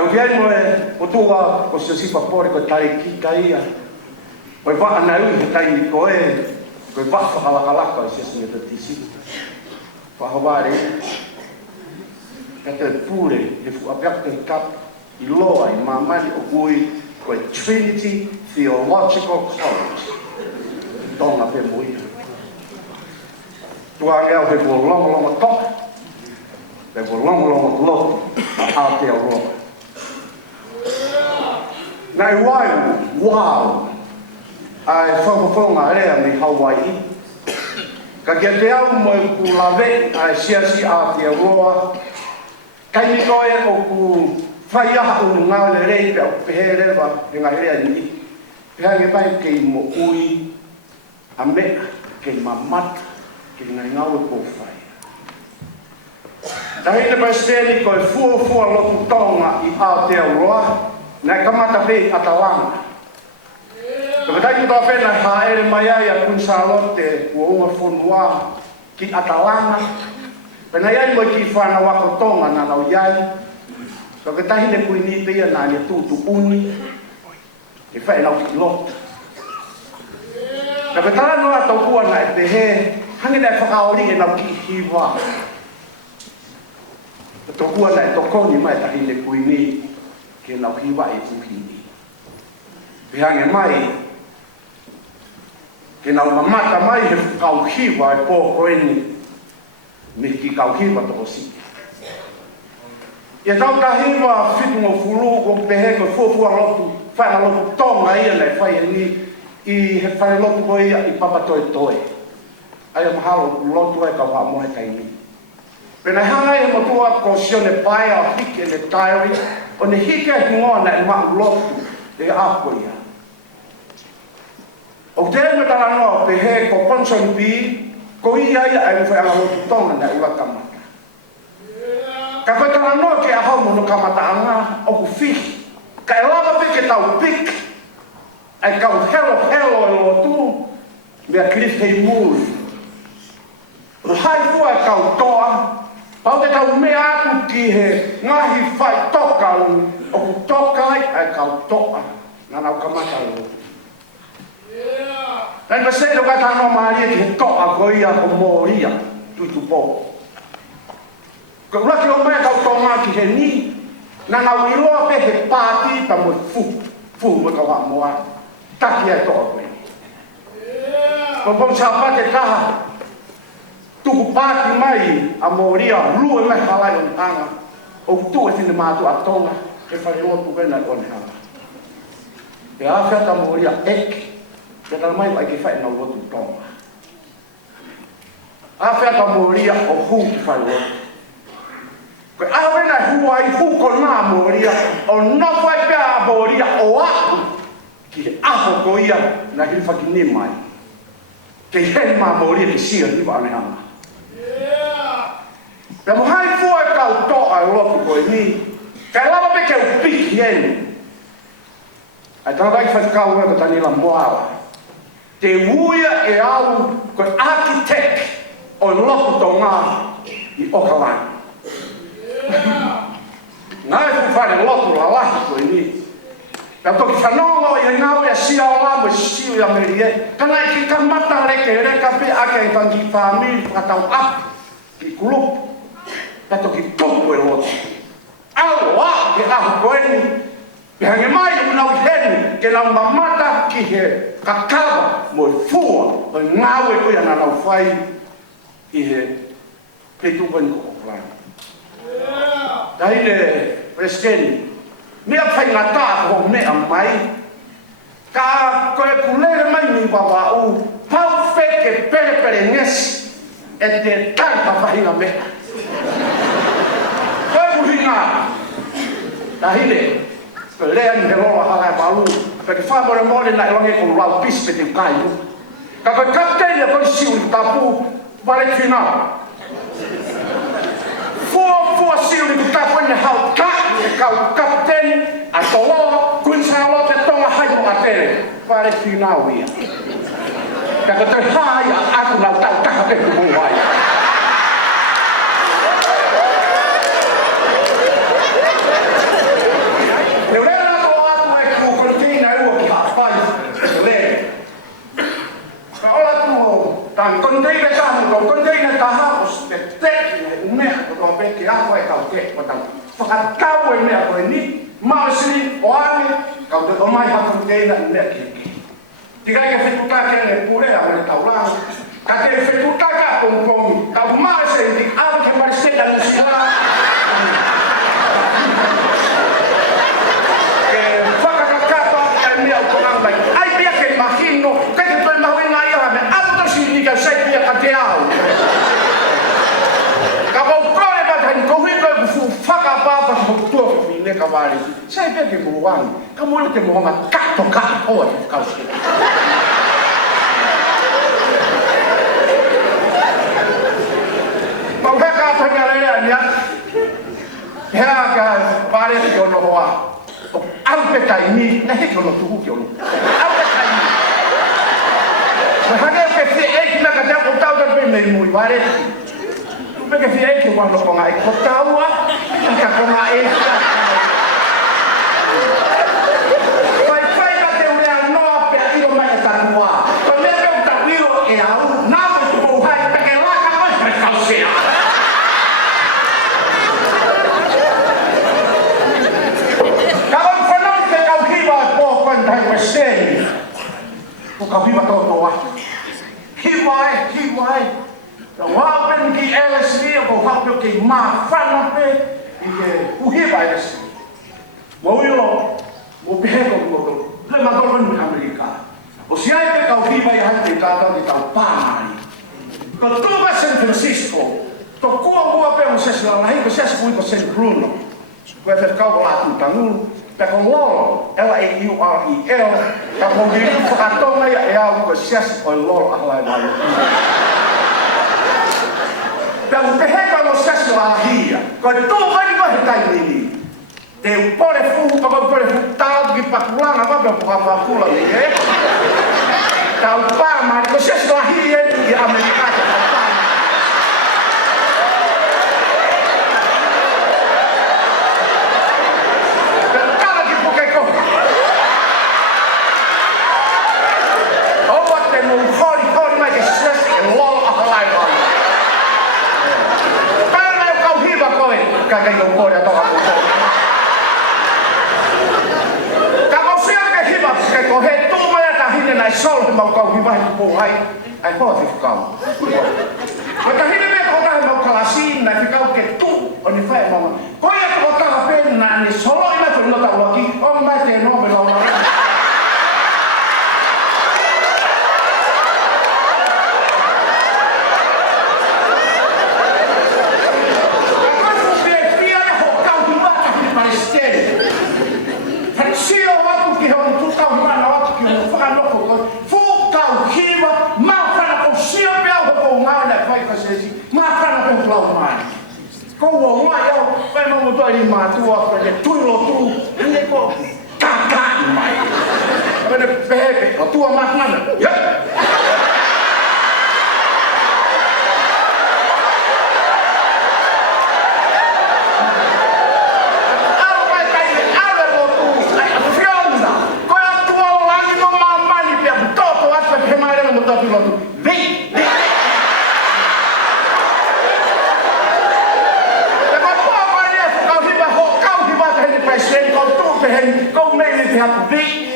Pau kiai mo o tua o se sipa pore ko tai ki kai ia. Oi va na u tai ko ko va fa la kala ka se se te tisi. Fa havare. Kata pure e fu aperto il cap I loa I mamari o kui ko Trinity Theological College. Tonga pe moi. Tua ngau he po long tok. Pe po long lo a te ro. Nai wow. Ai whakafonga rea mi Hawaii. Ka kia te au mo ku lawe ai siasi a te roa. Kai ni koe o ku whai aha o ngā le rei pe o pehe rewa he ngā rea ni. Peha nge mai kei mo ui a mea kei mamata kei ngai ngau e ko whai. Tahine pai steli koe fua loku tonga I Aotearoa. Nai kamata pe Atalanga. Pakatai kuta pena haere mai ai a Kunsalote ua unga whonua ki Atalanga. Pena iai mo ki whana wako tonga na nau iai. Pakatai ne kuini pia na ni tutu uni. E whae nau ki lota. Pakatai noa tau kua na e pehe. Hangi nei whakaori e nau ki hiwa. Tau kua na e tokoni mai tahine kuini. Ke nau hiwa e kuhini. Pihange mai, ke nau mamata mai he kau hiwa e pō koeni, me ki kau hiwa toko si. Ia tau ka hiwa whitu ngō fulu ko pehe ko fuafua lotu, whaina lotu tonga ia nei whai ni, I he whai lotu ko ia I papatoe toe. Aia mahalo lotu ai kau ha mohe kaini. Pena hanga e motua ko sione pai a hike le diary, o ne hike ngona I maa lotu e ako ia. O te me tala noa pe he ko Ponson B, ko ia ai whai anga lotu tonga na iwa kamata. Ka koe tala noa ke a hau mono kamata anga, o ku whiki. Ka e lava pike tau pik, ai kau helo e lotu, mea Cliff Hay Moore. Hai fua e kau toa, pau te tau mea atu ki he ngahi whai toka o ku toka ai kau toa, nga nau kamata lotu. Nai pasero ka tano maria ki he toa ko ia ko moria tutu po. Ko laki o mea kau tonga ki he ni, na ngau iloa pe he pāti pa mo fu mo kau ha moa, taki ai toa koe. Ko pong sapa te kaha, tuku pāti mai a moria, lua mai halai o tanga, o tu e tine mātu a tonga, e whare lotu wena o ne hanga. E a whiata moria eke, te tala mai mai ke whae nau lotu tonga. A whiata moria o hu ki whae lotu. Koe awena hua I hu ko nā moria, o nofai pia a moria o aku, ki he aho ko ia na hi whaki ni mai. Kei hei mā moria ki sia ni wa ane hanga. Pea mo hai fua e kau toa e lotu koe ni, kai lava pe keu piki heni. Ai tana vai whai kau ea ka tani la moara. Te uia e au koe architect o lotu tonga I Okalani. Ngai fu whare lotu la lahi koe ni. Pea toki whanongo I ngau e sia o la mo siu I Amerie. Kana I ki kamata reka pe ake I tangi whamiri whakatau apu ki kulupu. Pea toki tupu e lotu. Alo a ke ahu koe ni. Pea nge mai I unau heni ke nau mamata ki he kakawa mo fua o ngau e koe ana nau whai I he petupani ko Okalani. Tahine Presidente, mea whai ngata ko mea mai, ka koe kulere mai ni wawau, pau wheke pere ngesi, e te taipa whahinga mea. Koe kuhinga, tahine, koe lea ni he roa halai malu, peke whamore mōre na ilonge ko rau pispe te kaiu. Ka koe kapteni a koe siu I tapu, wale kina. Fua siu ni tapu ni hau ka, e kau kapteni, a tolo, Kunsalote tonga hai mo a tere, wale kina wia. Ka koe hai a aku nau tau taka te kuhu wai. patang. Whakatau e mea koe ni, maasiri o ane, kau te omai hatu teina mea kiki. Tika ika whetutaka e purea mea tauranga, ka te whetutaka pongpongi, kau maasiri dik awa ke mariseta nusila. Ke whakakakapa e mea ukonang mai, ai pia ke mahino, kake toi mahui ngā iha me, awa tosi nika sai pia ka te au. Ka wau kore batani, ko hui koe kufu whakapapa sa tua kufi ne ka wari. Sai pia ke kuwangi, ka mole te mohonga kato kato oa te kausi. Mau heka apanga lea nia, hea ka wari ki ono hoa. Au pe kai ni, na heke ono tuhu ki ono. Au pe kai ni. Ma hake pe te eiki na ka te ako tau ta pe mei mui wari. Peke fi eke wano konga e kotaua, ka konga e ka. Pai ka te urea noa pe a iro mai e tanua. Ko mea pe uta wiro e au, nā mo tuku hai peke laka mai pre kausea. Ka wanu whanau te kauhiwa e pō koe tai koe sēni. Ko kauhiwa tō wa. Hiwa e. Wapen ki LSD o hapio ki ma fana pe i ke uhiwa LSD. Mo ilo, mo peheko mo le madolo ni Amerika. O si ai pe kau hiwa i hati tata di tau pāmari. Ko tuba San Francisco, to kua mua pe o sesi la nahi ko sesi kui ko San Bruno. Ko e te kau la tu tangulu, pe ko lolo, L-A-U-R-E-L, ka ko diri whakatonga ia e au ko sesi o lolo ahlai malu. Pau peheka no sesi la hia, ko e tō wani ko he tai nini. Te upore fuhu, pako upore fuhu tātu ki pakulanga wapea puka whakula ni e. Tau pāmari, ko sesi la hia i Amerikata tau pāmari. Pero kala ki puke kohi. Owa te mo hori mai ke sesi e lolo ahalai wani. Kaka i o kore a toka kuto. Ka mau sea ke hiwa ke ko he tūmea ta hine nai sol te mau kau hiwa hiku pōhai, ai hoa te whikau. Ko ta hine mea ko tahe mau kalasi nai whikau ke tū o ni whae mama. Ko ia ko taha pēna ni solo i mai whanua ta uaki, o mai te nome launa. Ko wo mai au, pai mo to ni ma tu o pe tu lo tu, ane ko ka mai. Ane pepe, o tu ma mana. Ya. Au pai kai, au lo tu, ai fionda. Ko ya tu o lani no ma mani pe to to asa pe mai mo to lo tu. Vei. Sen kau tu pehen kau mei te hapi.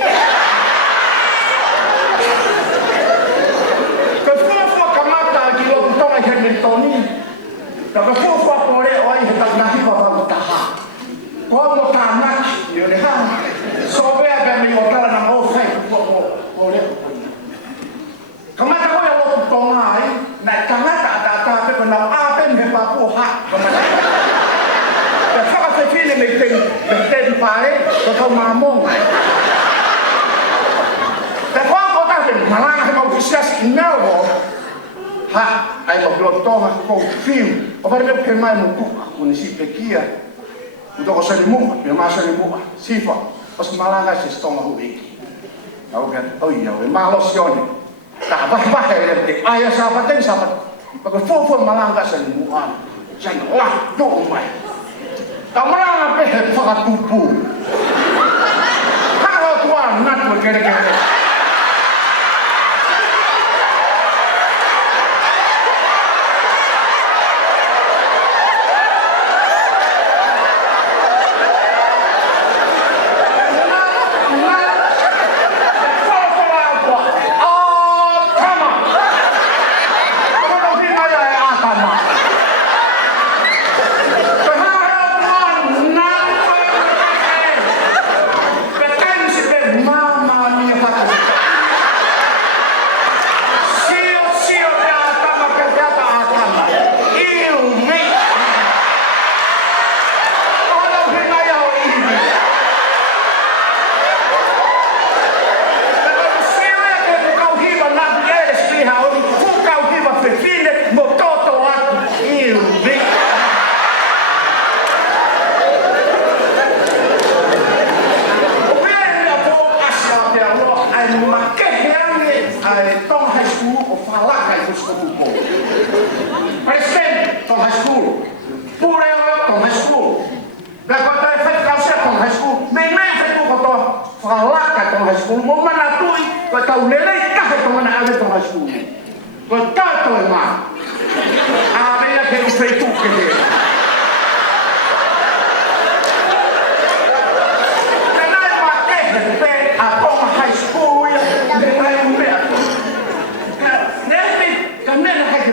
Kau fua kamata ki lo tonga Hamiltoni. Kau fua pore o ai he tak nahi pa pa taha. Ko mo ta nak yo ne ha. So be a me o tala na mo fai ko pore. Kamata ko ya lo tonga ai na kamata ta pe ko na a pe me pa po ha. Meten pare, kau mamong. Tapi kau tak ada malang mau bisnes inau, ha, ai mau belotong kau film, apa dia pemain untuk aku ni si pekia, untuk kau selimu, pemain selimu, siapa, pas malang kasih stong aku iki. Kau kan, oh iya, malos yoni, tak apa dia, ayah sahabat dan sahabat, bagai full malang kasih selimuan, jangan lah, dong mai. Kamarang apa he whakatupu. Kako tuan nak berkere-kere. ai makeheange ai tong high school o whalaka i kuskotupo. President tong high school. Pūrewa tong high school. Nā kota e whaikausia tong high school. Mei whaiku koto whalaka tong high school. Mo mana tui, koe tau lerei kahe tong mana ave tong high school. Koe tātou e mā. Ārea ke uwheitu ke te.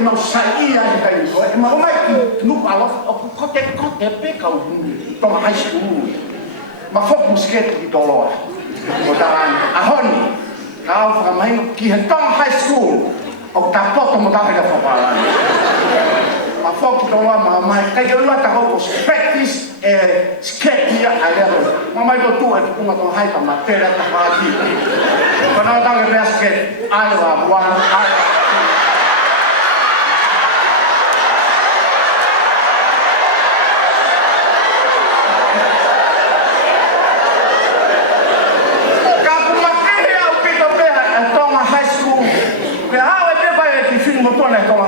Mau saia e kai ko e mau mai nu alo o ko te pe ka u to high school ma fo musket di dolor o taran a honi ka fa mai ki he to high school o ta po to mo ta ka fa pala ma fo ki dolor ma mai ka yo la ta ko practice e sket ia a le ma mai do tu e ku ma to high ka ma te ra ta ha ti ko na ta ke basket ai wa one ai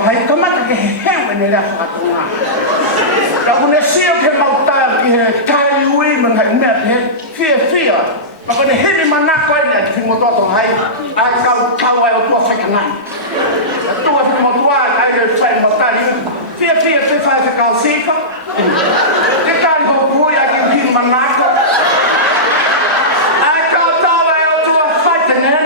hai kamata ke heu ne la fatunga ka une sio ke mauta ki he kai ui man hai me he fia ma ko ne he mana ko ne ki mo to hai ai ka ai o to fa kana to fa mo to ai ke fa mo ta ri fia fa ka si ka ke ka ho ku ya ki mana ko ai ka ta ai o to fa kana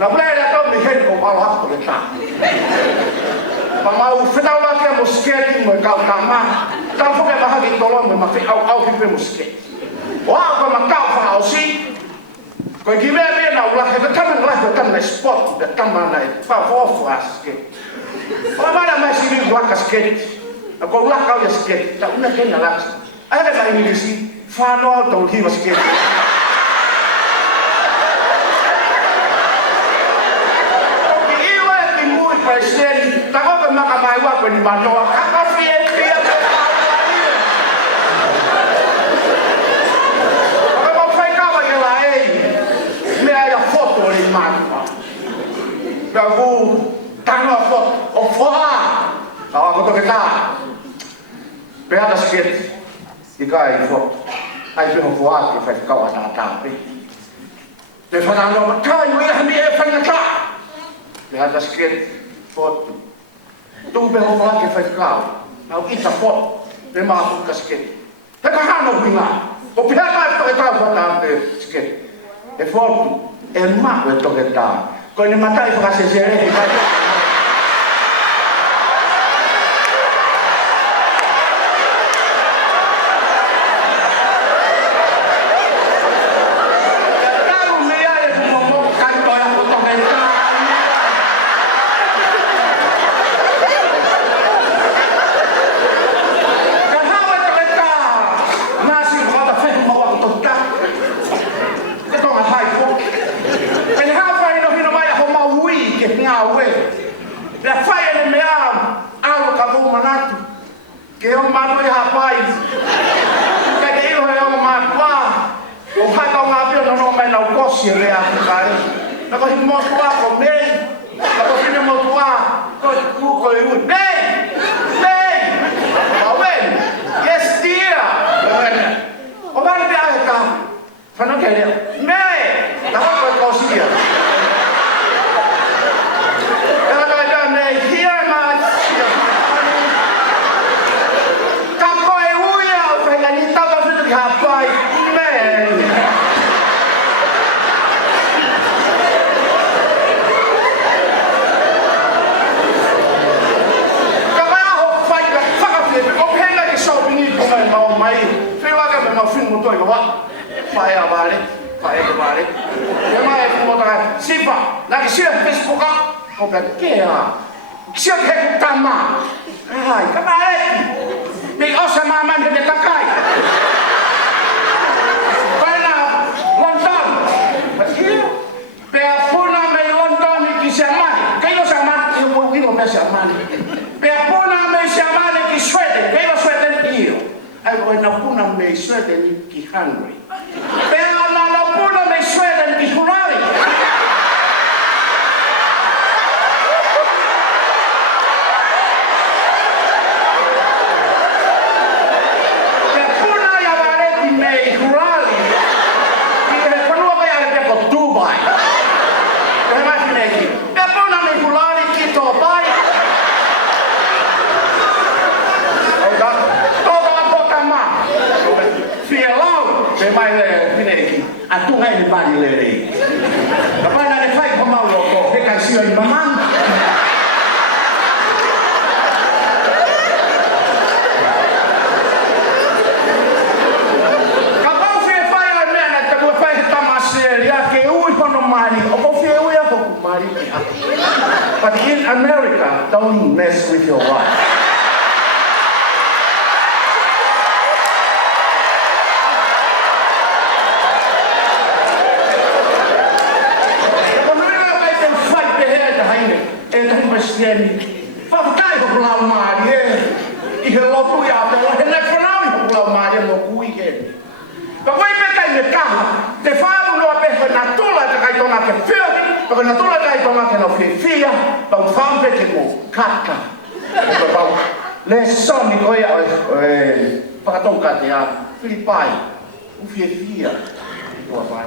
na blera to mi hen ko mal hak ko ta pa mau final la ke mosquete mo ka ta ma ta fo ke ba ha ki tolo mo ma fi au ki pe mosquete wa ko ma ka fa au si ko ki me me na la ke ta ma la ko ta na sport de ta ma na fa fo fas ke o ma na ma si ni wa ka skate ko la ka ya skate ta una ke na la ai ka ni si fa no to hi wa skate presidente, tá com uma cabaia com ele matou a capa fia. Agora vai cá vai lá aí, me aí a foto ali matou. Gravou, tá na foto, o fora. Ah, vou tocar. Pega a skate e cai foto. Aí vem o voar que faz cal a tá. Te falando, cai, eu ia me fazer cá. Pega a skate foto. Tu bem falar que faz cal. Não isso foto. De mais um casquete. Tá carregando o pinga. O pinga vai tocar foto de skate. É foto. É mal de tocar. Quando ele matar e fazer zero, ue. Pea whai ane mea alo ka kou manatu. Ke o manu i hapai. Kei ke ilo he o matua. O hai kau ngā pio no mai nau kosi e mea kukare. Nako hi motua ko mei. Nako hine motua. Ko kuko i ui. Mei! Mei! Awen! Yes, dear! O mani te ahe ka. Whanau kei leo. Mei! Nako koe kosi ia. Hapai, man. Kaya fight ka fakapit. Okay na isaw binib ko man mau mai. Feel ka ba mau film mo to ikaw? Paya balik, paya balik. Yung mga mo ta sipa, lagi siya Facebook ka. O ba kaya? Siya kay tama. Ay, kabalik. May osa maman ka takay. Pepuna me chamane ki Sweden, veio Sweden io. Ai na puna me Sweden ki Hungary. Pela na puna me Sweden ki Hungary. Pepuna ya vale ki me Hungary. Ki he panua vai ale ko Dubai. Imagine ki. Pepuna me Hungary ki Dubai. Mai le pineki a tu ngai ni bani le rei apa na le fai ko mau ko he ka sio i mamang ka pa fe fai la mena te ko fai ta masel ya ke ui kono mari o ko fe ui ko mari but in America don't mess with your wife. Fakai ko pulau mari I he lotu ya pela he na pulau I pulau mari mo kui ke pa vai pe kai me kaha te fa no pe na tula te kai tonga ke fio pa na tula kai tonga ke no fia pa fa pe ke mo kaka pa le son ni ko ya pa tonga te a Filipai u fia fia to vai